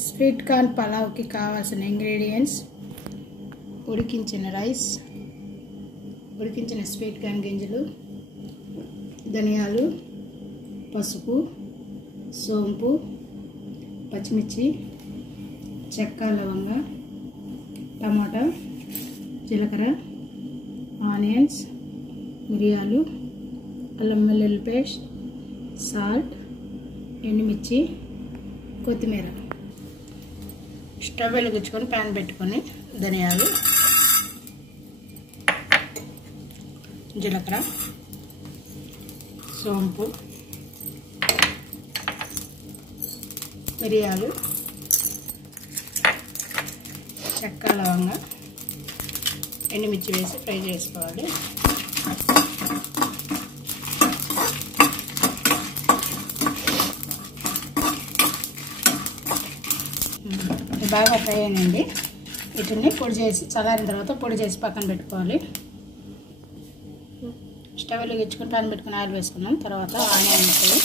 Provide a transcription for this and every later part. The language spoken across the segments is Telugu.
స్వీట్ కార్న్ పలావ్కి కావాల్సిన ఇంగ్రీడియంట్స్: ఉడికించిన రైస్, ఉడికించిన స్వీట్ కార్న్ గింజలు, ధనియాలు, పసుపు, సోంపు, పచ్చిమిర్చి, చెక్క, లవంగ, టమాటా, జీలకర్ర, ఆనియన్స్, మిరియాలు, అల్లం వెల్లుల్లి పేస్ట్, సాల్ట్, ఎండుమిర్చి, కొత్తిమీర. స్టవ్ వెలిగించుకొని ప్యాన్ పెట్టుకొని ధనియాలు, జీలకర్ర, సోంపు, మిరియాలు, చెక్క, లవంగ, ఎండుమిర్చి వేసి ఫ్రై చేసుకోవాలి. బాగా ఫ్రై అయ్యిందండి. వీటిని పొడి చేసి చల్లారిన తర్వాత పొడి చేసి పక్కన పెట్టుకోవాలి. స్టవ్ వెలిగించుకొని ప్యాన్ పెట్టుకుని ఆయిల్ వేసుకున్నాం. తర్వాత ఆనియన్ ముక్కలు,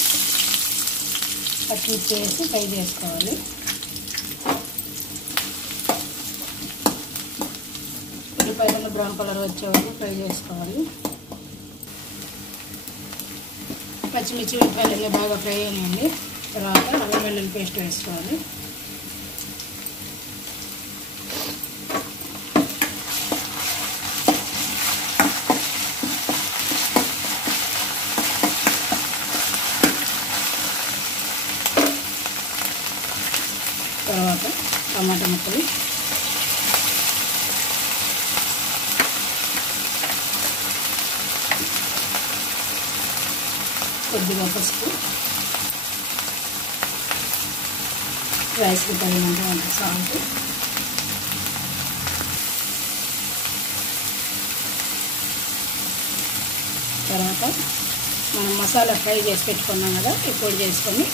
పచ్చిమిర్చి వేసి ఫ్రై చేసుకోవాలి. ఉల్లిపాయలను బ్రౌన్ కలర్ వచ్చే వరకు ఫ్రై చేసుకోవాలి. పచ్చిమిర్చి ఉల్లిపాయలన్నీ బాగా ఫ్రై అయ్యాయండి. తర్వాత అల్లం వెల్లుల్లి పేస్ట్ వేసుకోవాలి. తర్వాత టమాటా ముక్కలు, కొద్దిగా పసుపు, రైస్కి తగినంత సాల్ట్, తర్వాత మనం మసాలా ఫ్రై చేసి పెట్టుకున్నాం కదా, ఈ పొడి చేసుకొని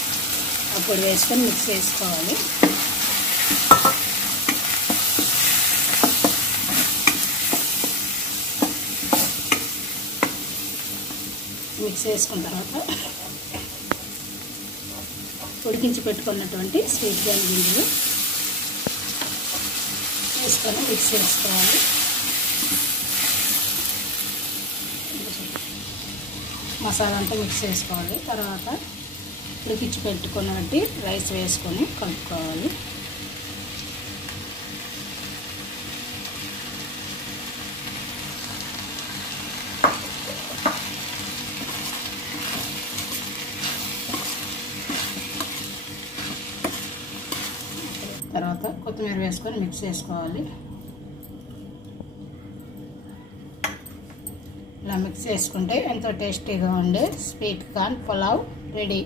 ఆ పొడి వేసుకొని మిక్స్ చేసుకోవాలి. మిక్స్ చేసుకున్న తర్వాత ఉడికించి పెట్టుకున్నటువంటి స్వీట్ కార్న్ గింజలు వేసుకొని మిక్స్ చేసుకోవాలి. మసాలా అంతా మిక్స్ చేసుకోవాలి. తర్వాత ఉడికించి పెట్టుకున్నటువంటి రైస్ వేసుకొని కలుపుకోవాలి. తర్వాత కొత్తిమీర వేసుకొని మిక్స్ చేసుకోవాలి. ఇలా మిక్స్ చేసుకుంటే ఎంతో టేస్టీగా ఉండే స్వీట్ కార్న్ పులావ్ రెడీ.